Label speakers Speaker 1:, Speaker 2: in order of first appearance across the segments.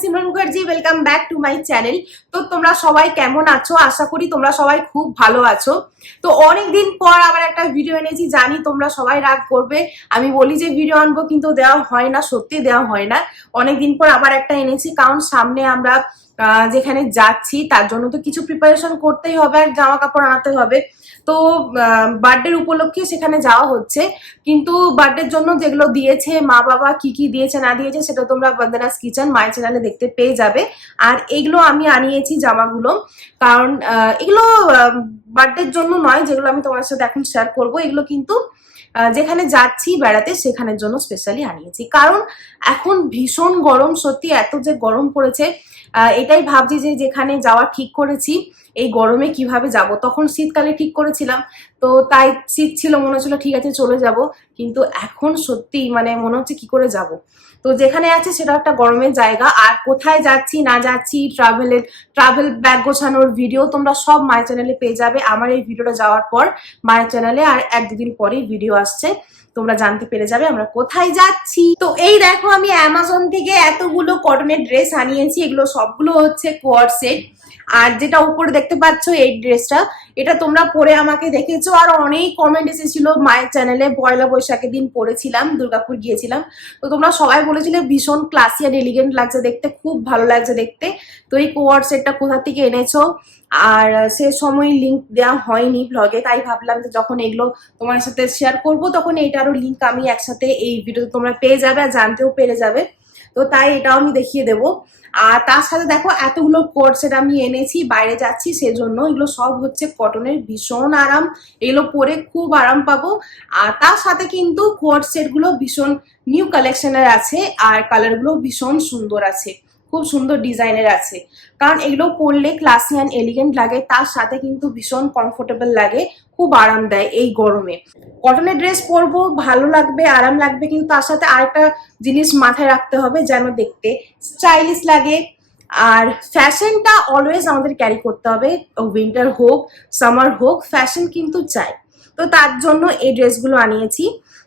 Speaker 1: Simran Mukherjee welcome back to my channel তো তোমরা সবাই কেমন আছো? আশা করি তোমরা সবাই খুব ভালো আছো। তো অনেকদিন পর আবার একটা ভিডিও এনেছি, জানি তোমরা সবাই রাগ করবে। আমি বলি যে ভিডিও আনব, কিন্তু দেওয়া হয় না, সত্যি দেওয়া হয় না। অনেকদিন পর আবার একটা এনেছি, কারণ সামনে আমরা যেখানে যাচ্ছি, তার জন্য তো কিছু প্রিপারেশন করতেই হবে আর জামা কাপড় আনাতে হবে। তো বার্থডের উপলক্ষে সেখানে যাওয়া হচ্ছে। কিন্তু বার্থডের জন্য যেগুলো দিয়েছে মা বাবা, কি কি দিয়েছে, না দিয়েছে, সেটা তোমরা বন্দনাস কিচেন, মাই চ্যানেলে দেখতে পেয়ে যাবে। আর এগুলো আমি আনিয়েছি জামাগুলো। কারণ এগুলো বার্থডের জন্য নয়, যেগুলো আমি তোমার সাথে এখন শেয়ার করব, এগুলো কিন্তু যেখানে যাচ্ছি, বেড়াতে, সেখানের জন্য স্পেশালি আনিয়েছি। কারণ এখন ভীষণ গরম, সত্যি এত যে গরম পড়েছে এটাই ভাবছি যে যেখানে যাওয়া ঠিক করেছি। এই গরমে কীভাবে যাব? তখন শীতকালে ঠিক করেছিলাম। তো তাই শীত ছিল, মনে হচ্ছিল, ঠিক আছে, চলে যাব। কিন্তু এখন সত্যি মানে মনে হচ্ছে, কি করে যাব? তো যেখানে আছে, সেটা একটা গরমের জায়গা। আর কোথায় যাচ্ছি, না যাচ্ছি ট্রাভেলের ট্রাভেল ব্যাগ গোছানোর ভিডিও তোমরা সব মাই চ্যানেলে পেয়ে যাবে। আমার এই ভিডিওটা যাওয়ার পর মাই চ্যানেলে আর এক দুদিন পরেই ভিডিও আসছে। তোমরা জানতে পেরে যাবে আমরা কোথায় যাচ্ছি। তো এই দেখো, আমি অ্যামাজন থেকে এতগুলো কটনের ড্রেস আনিয়েছি। এগুলো সবগুলো হচ্ছে কোয়ার সেট আর যেটা উপরে দেখতে পাচ্ছ এই ড্রেসটা, এটা তোমরা পরে আমাকে দেখেছ। আর অনেক কমেন্ট এসেছিল মায়ের চ্যানেলে পয়লা বৈশাখের দিন পড়েছিলাম, দুর্গাপুর গিয়েছিলাম। তো তোমরা সবাই বলেছিলে ভীষণ ক্লাসি আর এলিগেন্ট লাগছে দেখতে, খুব ভালো লাগছে দেখতে। তো এই কোয়ার সেটটা কোথা থেকে এনেছো? আর সে সময় লিঙ্ক দেওয়া হয়নি ব্লগে তাই ভাবলাম যে যখন এগুলো তোমার সাথে শেয়ার করব, তখন এইটারও লিঙ্ক আমি একসাথে এই ভিডিওতে তোমরা পেয়ে যাবে আর জানতেও পেরে যাবে। তো তাই এটাও আমি দেখিয়ে দেবো। আর তার সাথে দেখো এতগুলো কোট সেট আমি এনেছি, বাইরে যাচ্ছি সেজন্য। এগুলো সব হচ্ছে কটনের ভীষণ আরাম। এগুলো পরে খুব আরাম পাবো। আর তার সাথে কিন্তু কোট সেটগুলো ভীষণ নিউ কালেকশনের আছে, আর কালারগুলো ভীষণ সুন্দর আছে। খুব সুন্দর ডিজাইনের আছে। কারণ এগুলো পরলে ক্লাসি অ্যান্ড এলিগেন্ট লাগে, তার সাথে কিন্তু ভীষণ কমফোর্টেবল লাগে, খুব আরাম দেয় এই গরমে। কটনের ড্রেস পরবো, ভালো লাগবে, আরাম লাগবে, কিন্তু তার সাথে আরেকটা জিনিস মাথায় রাখতে হবে যেন দেখতে স্টাইলিশ লাগে। আর ফ্যাশনটা অলওয়েজ আমাদের ক্যারি করতে হবে উইন্টার হোক সামার হোক ফ্যাশন কিন্তু চাই। তো তার জন্য এই ড্রেসগুলো আনিয়েছি।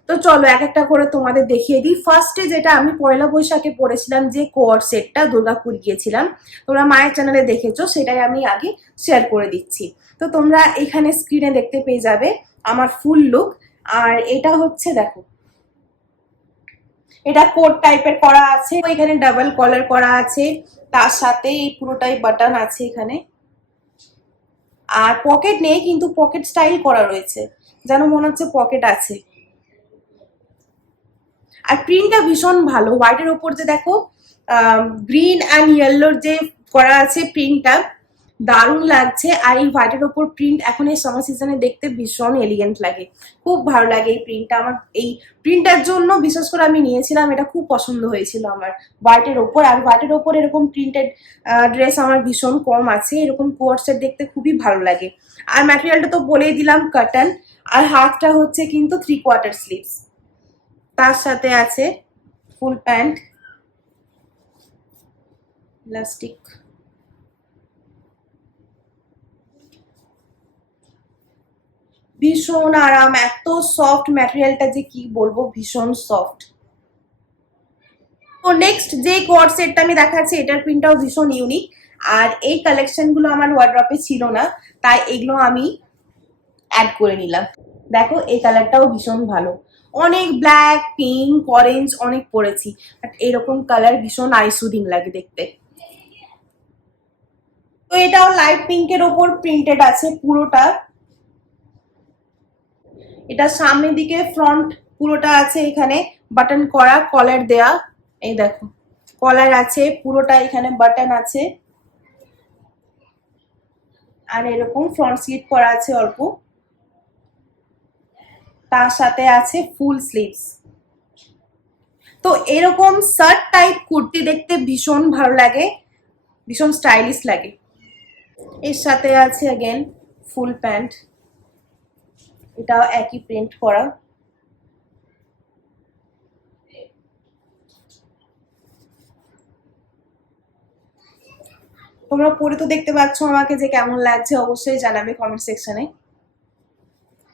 Speaker 1: তো চলো, এক একটা করে তোমাদের দেখিয়ে দিই। ফার্স্টে যেটা আমি পয়লা বৈশাখে পড়েছিলাম, যে কোয়ার সেটটা দুর্গাপুর গিয়েছিলাম। তোমরা মায়ের চ্যানেলে দেখেছ, সেটাই আমি আগে শেয়ার করে দিচ্ছি। তো তোমরা এখানে স্ক্রিনে দেখতে পেয়ে যাবে আমার ফুল লুক আর এটা হচ্ছে, দেখো, এটা কোট টাইপের করা আছে, এখানে ডাবল কলার করা আছে, তার সাথে এই পুরোটাই বাটন আছে এখানে। আর পকেট নেই, কিন্তু পকেট স্টাইল করা রয়েছে। যেন মনে হচ্ছে পকেট আছে। আর প্রিন্টটা ভীষণ ভালো। হোয়াইটের ওপর যে দেখো গ্রিন অ্যান্ড ইয়েলোর যে করা আছে প্রিন্টটা দারুণ লাগছে। আর এই হোয়াইটের ওপর প্রিন্ট এখন এই সামার সিজনে দেখতে ভীষণ এলিগেন্ট লাগে। খুব ভালো লাগে এই প্রিন্টটা আমার এই প্রিন্টার জন্য বিশেষ করে আমি নিয়েছিলাম, এটা খুব পছন্দ হয়েছিল আমার। হোয়াইটের ওপর, আর হোয়াইটের ওপর এরকম প্রিন্টেড ড্রেস আমার ভীষণ কম আছে। এরকম কোয়ার্সের দেখতে খুবই ভালো লাগে। আর ম্যাটেরিয়ালটা তো বলেই দিলাম কাটন আর হাতটা হচ্ছে কিন্তু থ্রি কোয়ার্টার স্লিভস তার সাথে আছে ফুল প্যান্ট, ইলাস্টিক। ভীষণ আরাম, এত সফট ম্যাটেরিয়ালটা যে কি বলব, ভীষণ সফট তো নেক্সট যে কোয়ার সেটটা আমি দেখাচ্ছি, এটার প্রিন্টটাও ভীষণ ইউনিক আর এই কালেকশনগুলো আমার ওয়ার্ড্রপে ছিল না, তাই এগুলো আমি অ্যাড করে নিলাম। দেখো, এই কালারটাও ভীষণ ভালো। অনেক ব্ল্যাক পিঙ্ক অরেঞ্জ অনেক পরেছি। বাট এরকম কালার ভীষণ আইসুদিং লাগে দেখতে। তো এটাও লাইট পিঙ্কের ওপর প্রিন্টেড আছে পুরোটা। এটা সামনের দিকে ফ্রন্ট পুরোটা আছে এখানে। বাটন করা কলার দেয়া। এই দেখো কলার আছে, পুরোটা এখানে বাটন আছে। আর এরকম ফ্রন্ট স্লিপ করা আছে অল্প। তার সাথে আছে ফুল স্লিভস তো এরকম শার্ট টাইপ কুর্তি দেখতে ভীষণ ভালো লাগে, ভীষণ স্টাইলিশ লাগে। এর সাথে আছে অ্যাগেন ফুল প্যান্ট এটাও একই প্রিন্ট করা। তোমরা পরে তো দেখতে পাচ্ছ আমাকে যে কেমন লাগছে, অবশ্যই জানাবে কমেন্ট সেকশনে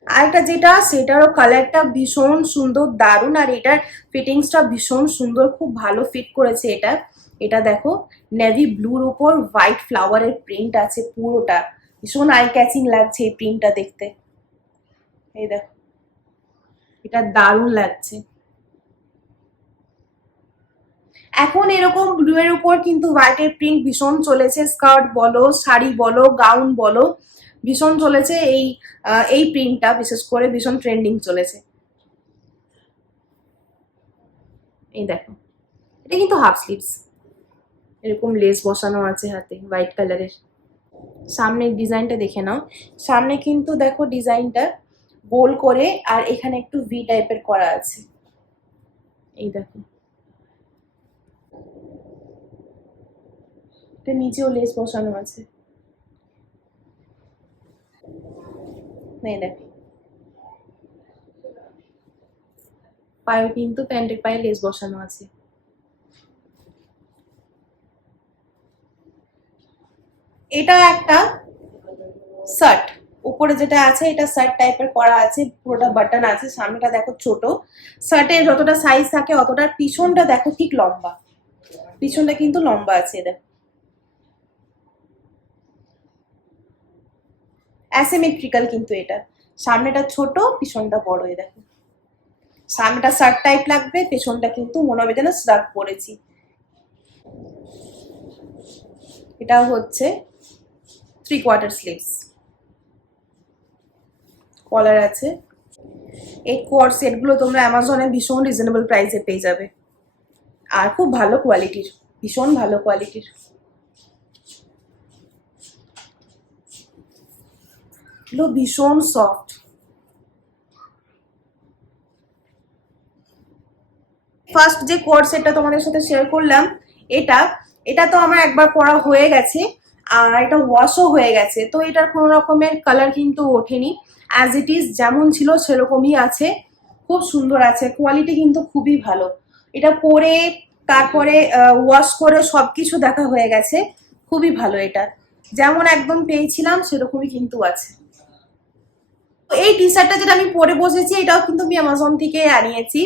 Speaker 1: আরেকটা যেটা, সেটারও কালারটা ভীষণ সুন্দর, দারুণ, আর এটার ফিটিংসটা ভীষণ সুন্দর, খুব ভালো ফিট করেছে এটা। এটা দেখো নেভি ব্লুর উপর হোয়াইট ফ্লাওয়ারের প্রিন্ট আছে পুরোটা। ভীষণ আই ক্যাচিং লাগছে এই প্রিন্টটা দেখতে। এই দেখো, এটা দারুণ লাগছে। এখন এরকম ব্লু এর উপর কিন্তু হোয়াইটের প্রিন্ট ভীষণ চলেছে। স্কার্ট বলো, শাড়ি বলো গাউন বলো। ভীষণ চলেছে এই এই প্রিন্টটা বিশেষ করে ভীষণ ট্রেন্ডিং চলেছে। এই দেখো, এটা কিন্তু হাফ স্লিভস এরকম লেস বসানো আছে হাতে হোয়াইট কালারের সামনের ডিজাইনটা দেখে নাও। সামনে কিন্তু দেখো ডিজাইনটা গোল করে আর এখানে একটু ভি টাইপের করা আছে। এই দেখো। এটা নিচেও লেস বসানো আছে। দেখো পায়ে কিন্তু প্যান্টের পায়ে লেস বসানো আছে এটা একটা শার্ট উপরে যেটা আছে এটা শার্ট টাইপের করা আছে পুরোটা বাটন আছে সামনেটা দেখো ছোট শার্টের যতটা সাইজ থাকে অতটার পিছনটা দেখো ঠিক লম্বা পিছনটা কিন্তু লম্বা আছে দেখো অ্যাসিমেট্রিক্যাল কিন্তু এটা। সামনেটা ছোট, পিছনটা বড়, এই দেখো। সামনেটা শার্ট টাইপ লাগবে, পেছনটা কিন্তু মনে হবে যেন শার্ট পরেছি এটা হচ্ছে থ্রি কোয়ার্টার স্লিভস কলার আছে। এই কোয়ার সেটগুলো তোমরা অ্যামাজনে ভীষণ রিজনেবল প্রাইসে পেয়ে যাবে। আর খুব ভালো কোয়ালিটির ভীষণ ভালো কোয়ালিটির এগুলো ভীষণ সফট ফার্স্ট যে কোর্স সেটটা তোমাদের সাথে শেয়ার করলাম, এটা এটা তো আমার একবার পরা হয়ে গেছে, আর এটা ওয়াশও হয়ে গেছে, তো এটার কোনো রকমের কালার কিন্তু ওঠেনি। অ্যাজ ইট ইজ যেমন ছিল সেরকমই আছে, খুব সুন্দর আছে কোয়ালিটি কিন্তু খুবই ভালো। এটা পরে, তারপরে ওয়াশ করে সব কিছু দেখা হয়ে গেছে, খুবই ভালো এটা। যেমন একদম পেয়েছিলাম, সেরকমই কিন্তু আছে। এই টি শার্টটা যেটা আমি পরে বসেছি, এটাও কিন্তু আমি অ্যামাজন থেকে আনিয়েছি।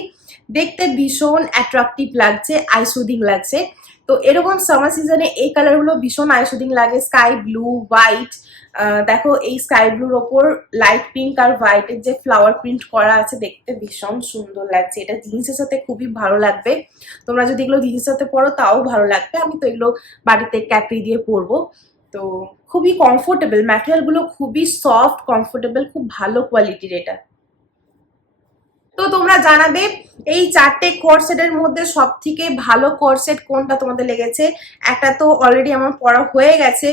Speaker 1: দেখতে ভীষণ অ্যাট্রাকটিভ লাগছে আইসুদিং লাগছে। তো এরকম সামার সিজনে এই কালারগুলো ভীষণ আইসুদিং লাগে। স্কাই ব্লু হোয়াইট দেখো এই স্কাই ব্লুর ওপর লাইট পিঙ্ক আর হোয়াইটের যে ফ্লাওয়ার প্রিন্ট করা আছে, দেখতে ভীষণ সুন্দর লাগছে। এটা জিন্সের সাথে খুবই ভালো লাগবে। তোমরা যদি এগুলো জিন্সের সাথে পরো, তাও ভালো লাগবে। আমি তো এগুলো বাড়িতে ক্যাপরি দিয়ে পরবো। তো খুবই কমফোর্টেবল ম্যাটেরিয়ালগুলো খুবই সফট কমফোর্টেবল খুব ভালো কোয়ালিটির এটা। তো তোমরা জানাবে, এই চারটে কোর্সেটের মধ্যে সব থেকে ভালো কোর্সেট কোনটা তোমাদের লেগেছে? একটা তো অলরেডি আমার পড়া হয়ে গেছে,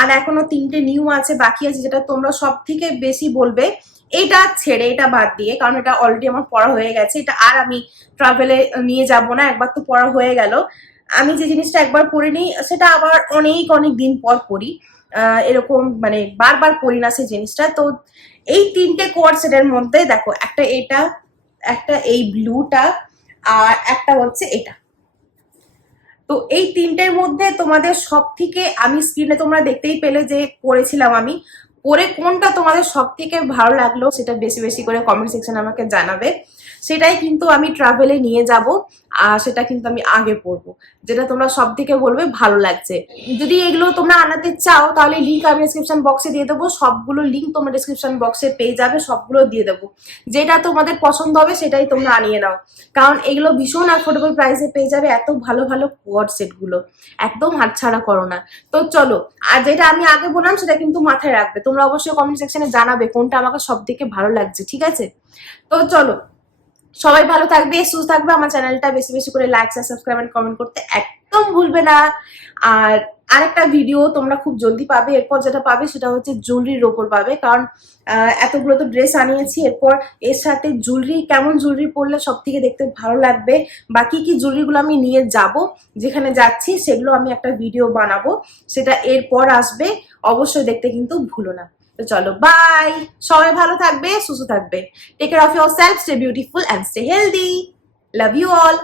Speaker 1: আর এখনও তিনটে নিউ আছে, বাকি আছে যেটা তোমরা সব থেকে বেশি বলবে, এটা ছেড়ে, এটা বাদ দিয়ে, কারণ এটা অলরেডি আমার পড়া হয়ে গেছে, এটা আর আমি ট্রাভেলে নিয়ে যাব না, একবার তো পড়া হয়ে গেল। আমি যে জিনিসটা একবার পরে নিই সেটা আবার অনেক অনেক দিন পর আহ, এরকম মানে বারবার পড়ি না সেই জিনিসটা। তো এই তিনটে কোয়ার সেটের মধ্যে দেখো একটা এটা একটা এই ব্লুটা আর একটা হচ্ছে এটা। তো এই তিনটের মধ্যে তোমাদের সব থেকে আমি স্ক্রিনে তোমরা দেখতেই পেলে যে পড়েছিলাম আমি। পরে কোনটা তোমাদের সব থেকে ভালো লাগল সেটা বেশি বেশি করে কমেন্ট সেকশন আমাকে জানাবে। সেটাই কিন্তু আমি ট্রাভেলে নিয়ে যাব, আর সেটা কিন্তু আমি আগে পড়ব যেটা তোমরা সব থেকে বলবে, ভালো লাগছে। যদি এগুলো তোমরা আনাতে চাও, তাহলে লিঙ্ক আমি ডিসক্রিপশন বক্সে দিয়ে দেবো। সবগুলো লিঙ্ক তোমরা ডিসক্রিপশন বক্সে পেয়ে যাবে, সবগুলো দিয়ে দেবো। যেটা তোমাদের পছন্দ হবে, সেটাই তোমরা আনিয়ে নাও। কারণ এগুলো ভীষণ অ্যাফোর্ডেবল প্রাইসে পেয়ে যাবে, এত ভালো ভালো কোয়ার সেটগুলো একদম হাতছাড়া করো না। তো চলো, আর যেটা আমি আগে বললাম, সেটা কিন্তু মাথায় রাখবে। তোমরা অবশ্যই কমেন্ট সেকশনে জানাবে, কোনটা আমাকে সব থেকে ভালো লাগছে, ঠিক আছে? তো চলো সবাই ভালো থাকবে, সুস্থ থাকবে। আমার চ্যানেলটা বেশি বেশি করে লাইক আর সাবস্ক্রাইব এন্ড কমেন্ট করতে একদম ভুলবে না। আর আরেকটা ভিডিও তোমরা খুব জলদি পাবে, এরপর যেটা পাবে সেটা হচ্ছে জুয়েলারির ওপর পাবে। কারণ এতগুলো তো ড্রেস আনিয়েছি, এরপর এর সাথে জুয়েলারি কেমন জুয়েলারি পরলে সব থেকে দেখতে ভালো লাগবে বাকি কি জুয়েলারিগুলো আমি নিয়ে যাব, যেখানে যাচ্ছি, সেগুলো আমি একটা ভিডিও বানাবো। সেটা এরপর আসবে। অবশ্যই দেখতে কিন্তু ভুলো না। তো চলো বাই সবাই ভালো থাকবে, সুস্থ থাকবে। Take care of yourself stay beautiful and stay healthy love you all